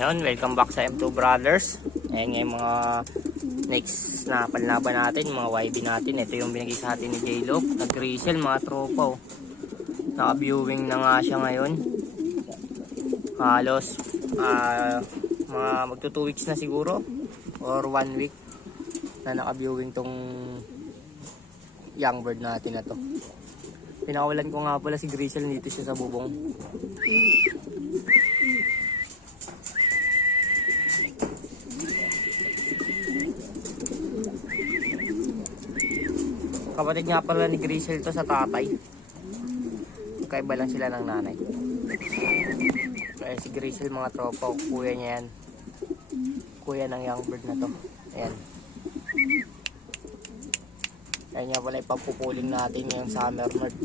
Yun, welcome back sa M2 Brothers. Ayan yung mga next na panlaban natin, mga YB natin. Ito yung binigay sa atin ni J-Loc. Nag-resell mga tropa. Oh. Naka-viewing na nga siya ngayon. Halos mga magto 2 weeks na siguro or 1 week na naka-viewing tong young bird natin na to. Pinakawalan ko nga pala si Grisel, dito siya sa bubong. Kapatid nga pala ni Grisel to sa tatay. Kaiba lang sila ng nanay. Kaya si Grisel mga tropa, kuya niya yan. Kuya ng young bird na to. Ayan. Ayan nga pala ipapupuling natin yung summer bird.